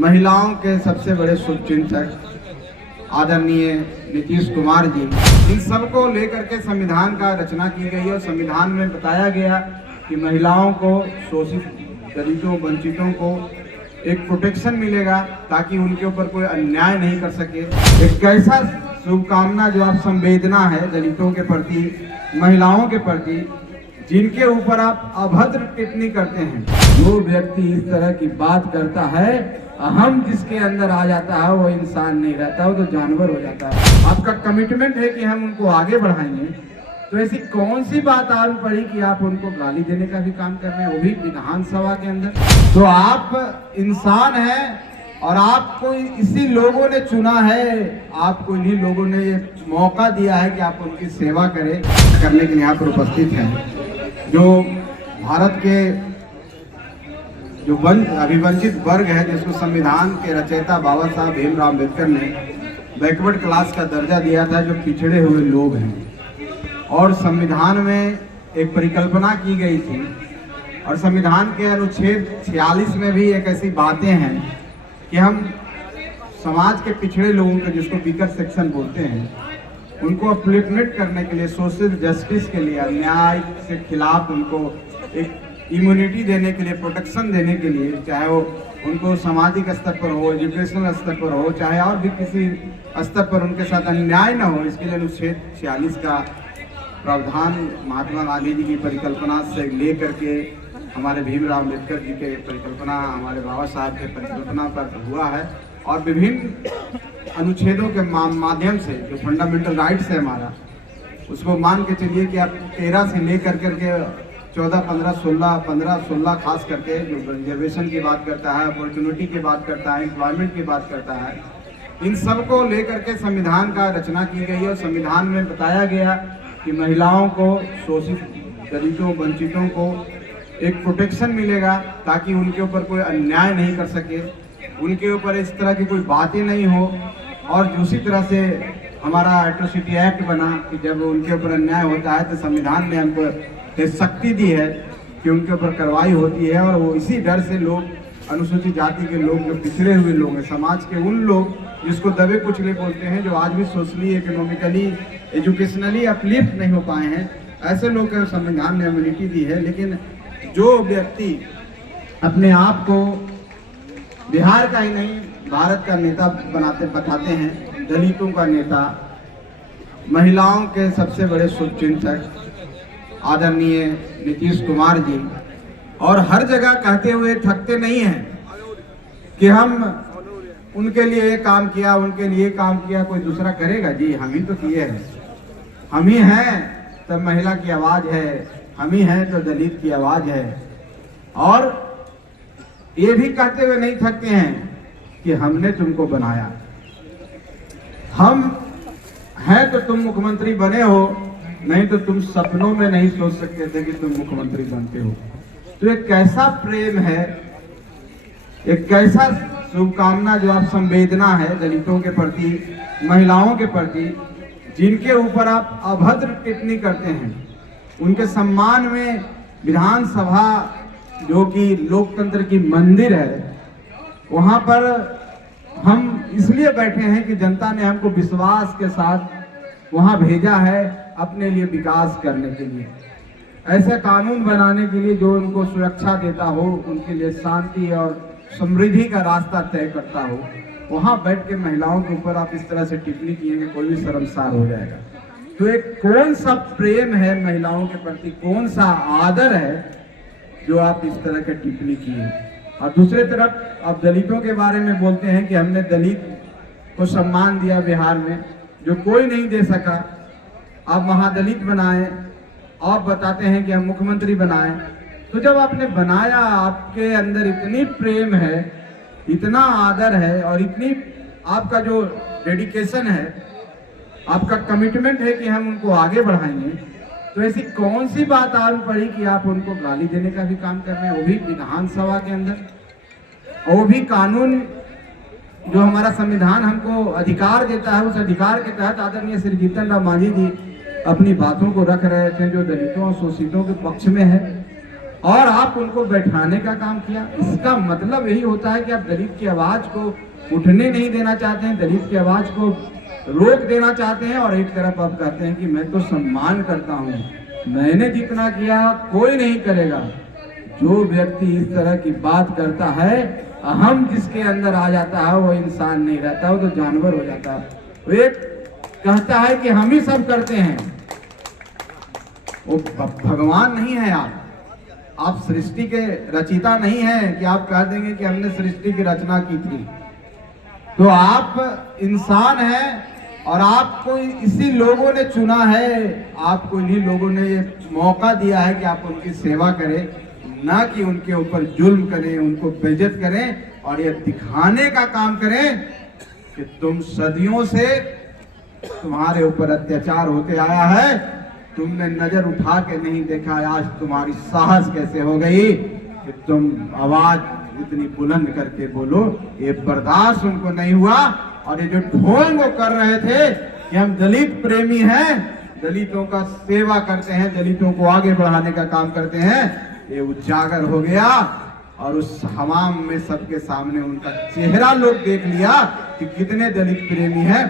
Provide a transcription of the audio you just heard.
महिलाओं के सबसे बड़े शुभचिंतक आदरणीय नीतीश कुमार जी, इन सबको लेकर के संविधान का रचना की गई और संविधान में बताया गया कि महिलाओं को, शोषित दलितों, वंचितों को एक प्रोटेक्शन मिलेगा ताकि उनके ऊपर कोई अन्याय नहीं कर सके। एक कैसा शुभकामना जो आप संवेदना है दलितों के प्रति, महिलाओं के प्रति, जिनके ऊपर आप अभद्र टिप्पणी करते हैं। जो व्यक्ति इस तरह की बात करता है, अहम जिसके अंदर आ जाता है, वो इंसान नहीं रहता, वो तो जानवर हो जाता है। आपका कमिटमेंट है कि हम उनको आगे बढ़ाएंगे, तो ऐसी कौन सी बात आन पड़ी कि आप उनको गाली देने का भी काम कर रहे हैं, वो भी विधानसभा के अंदर। तो आप इंसान हैं और आपको इसी लोगों ने चुना है, आपको इन्हीं लोगों ने ये मौका दिया है कि आप उनकी सेवा करें, करने के लिए यहाँ पर उपस्थित हैं। जो भारत के जो अभिवंचित वर्ग है, जिसको संविधान के रचयिता बाबा साहब भीमराव अम्बेडकर ने बैकवर्ड क्लास का दर्जा दिया था, जो पिछड़े हुए लोग हैं, और संविधान में एक परिकल्पना की गई थी और संविधान के अनुच्छेद 46 में भी एक ऐसी बातें हैं कि हम समाज के पिछड़े लोगों के, जिसको वीकर सेक्शन बोलते हैं, उनको अपलिफ्टमेंट करने के लिए, सोशल जस्टिस के लिए, अन्याय से खिलाफ उनको एक इम्यूनिटी देने के लिए, प्रोटेक्शन देने के लिए, चाहे वो उनको सामाजिक स्तर पर हो, एजुकेशनल स्तर पर हो, चाहे और भी किसी स्तर पर उनके साथ अन्याय न हो, इसके लिए अनुच्छेद 46 का प्रावधान महात्मा गांधी जी की परिकल्पना से ले करके हमारे भीमराव अम्बेडकर जी के परिकल्पना, हमारे बाबा साहब के परिकल्पना पर हुआ है। और विभिन्न अनुच्छेदों के माध्यम से जो फंडामेंटल राइट्स है हमारा, उसको मान के चलिए कि आप 13 से ले करके 14, 15, 16 खास करके जो रिजर्वेशन की बात करता है, अपॉर्चुनिटी की बात करता है, एम्प्लॉयमेंट की बात करता है, इन सबको लेकर के संविधान का रचना की गई और संविधान में बताया गया कि महिलाओं को, शोषित दलितों, वंचितों को एक प्रोटेक्शन मिलेगा ताकि उनके ऊपर कोई अन्याय नहीं कर सके, उनके ऊपर इस तरह की कोई बातें नहीं हो। और दूसरी तरह से हमारा एट्रोसिटी एक्ट बना कि जब उनके ऊपर अन्याय होता है तो संविधान ने हमको शक्ति दी है कि उनके ऊपर कार्रवाई होती है। और वो इसी डर से लोग, अनुसूचित जाति के लोग, जो पिछड़े हुए लोग हैं, समाज के उन लोग जिसको दबे कुचले बोलते हैं, जो आज भी सोशली, इकोनॉमिकली, एजुकेशनली अपलिफ्ट नहीं हो पाए हैं, ऐसे लोग को संविधान ने इम्यूनिटी दी है। लेकिन जो व्यक्ति अपने आप को बिहार का ही नहीं, भारत का नेता बताते हैं, दलितों का नेता, महिलाओं के सबसे बड़े शुभचिंतक आदरणीय नीतीश कुमार जी, और हर जगह कहते हुए थकते नहीं हैं कि हम उनके लिए ये काम किया, उनके लिए काम किया, कोई दूसरा करेगा? जी हम ही तो किए हैं, हम ही हैं तो महिला की आवाज है, हम ही हैं तो दलित की आवाज है। और ये भी कहते हुए नहीं थकते हैं कि हमने तुमको बनाया, हम हैं तो तुम मुख्यमंत्री बने हो, नहीं तो तुम सपनों में नहीं सोच सकते थे कि तुम मुख्यमंत्री बनते हो। तो एक कैसा प्रेम है, एक कैसा शुभकामना जो आप संवेदना है दलितों के प्रति, महिलाओं के प्रति, जिनके ऊपर आप अभद्र टिप्पणी करते हैं, उनके सम्मान में विधानसभा, जो कि लोकतंत्र की मंदिर है, वहां पर हम इसलिए बैठे हैं कि जनता ने हमको विश्वास के साथ वहां भेजा है अपने लिए विकास करने के लिए, ऐसे कानून बनाने के लिए जो उनको सुरक्षा देता हो, उनके लिए शांति और समृद्धि का रास्ता तय करता हो। वहां बैठ के महिलाओं के ऊपर आप इस तरह से टिप्पणी किए, कोई भी शर्मसार हो जाएगा। तो एक कौन सा प्रेम है महिलाओं के प्रति, कौन सा आदर है जो आप इस तरह के टिप्पणी किए? और दूसरी तरफ आप दलितों के बारे में बोलते हैं कि हमने दलित को सम्मान दिया बिहार में, जो कोई नहीं दे सका, आप महादलित बनाए, आप बताते हैं कि हम मुख्यमंत्री बनाए। तो जब आपने बनाया, आपके अंदर इतनी प्रेम है, इतना आदर है और इतनी आपका जो डेडिकेशन है, आपका कमिटमेंट है कि हम उनको आगे बढ़ाएंगे, तो ऐसी कौन सी बात आन पड़ी कि आप उनको गाली देने का भी काम कर रहे हैं, वो भी विधानसभा के अंदर? और वो भी कानून जो हमारा संविधान हमको अधिकार देता है, उस अधिकार के तहत आदरणीय श्री जीतन राम मांझी जी अपनी बातों को रख रहे थे, जो दलितों और शोषितों के पक्ष में है। और आप उनको बैठाने का काम किया। इसका मतलब यही होता है कि आप दलित की आवाज को उठने नहीं देना चाहते हैं, दलित की आवाज को रोक देना चाहते हैं, और एक तरफ आप कहते हैं कि मैं तो सम्मान करता हूं, मैंने जितना किया कोई नहीं करेगा। जो व्यक्ति इस तरह की बात करता है, अहम जिसके अंदर आ जाता है, वो इंसान नहीं रहता, वो तो जानवर हो जाता है। वो एक कहता है कि हम ही सब करते हैं, वो भगवान नहीं है। आप सृष्टि के रचिता नहीं है कि आप कह देंगे कि हमने सृष्टि की रचना की थी। तो आप इंसान हैं, और आपको इसी लोगों ने चुना है, आपको इन्हीं लोगों ने ये मौका दिया है कि आप उनकी सेवा करें, ना कि उनके ऊपर जुल्म करें, उनको बेइज्जत करें, और ये दिखाने का काम करें कि तुम सदियों से तुम्हारे ऊपर अत्याचार होते आया है, तुमने नजर उठा के नहीं देखा, आज तुम्हारी साहस कैसे हो गई कि तुम आवाज इतनी बुलंद करके बोलो। ये बर्दाश्त उनको नहीं हुआ, और ये जो ढोंग वो कर रहे थे कि हम दलित प्रेमी हैं, दलितों का सेवा करते हैं, दलितों को आगे बढ़ाने का काम करते हैं, ये उजागर हो गया। और उस हमाम में सबके सामने उनका चेहरा लोग देख लिया कि कितने दलित प्रेमी हैं।